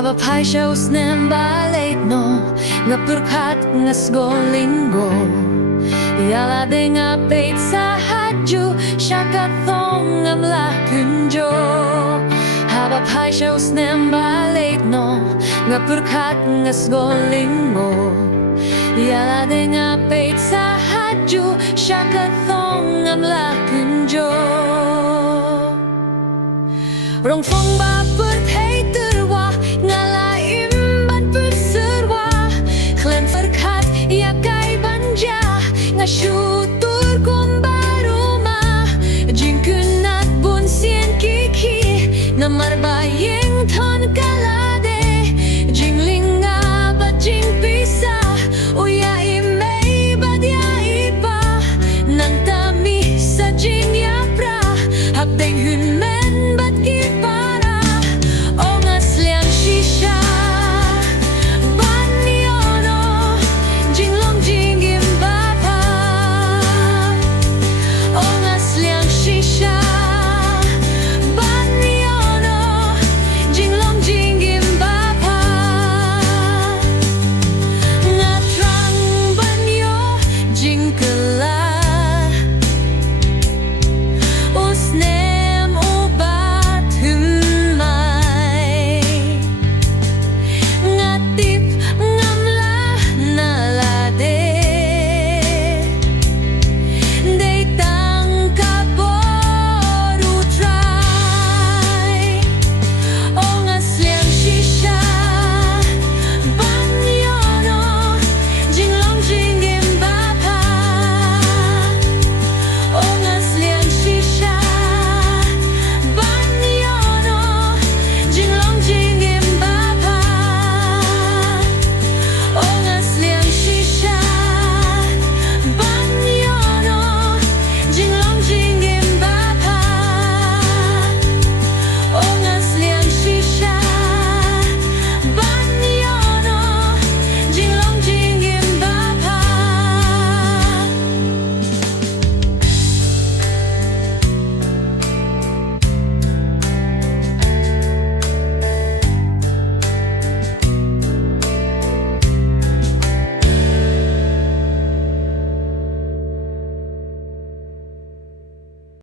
Haba pai shows nem balait no nga purkat nga sgolinggo yala de nga peit sa haju shakathong am la kunjo Haba pai shows nem balait no nga purkat nga sgolinggo yala de nga peit sa haju shakathong am la kunjo Rong phong ba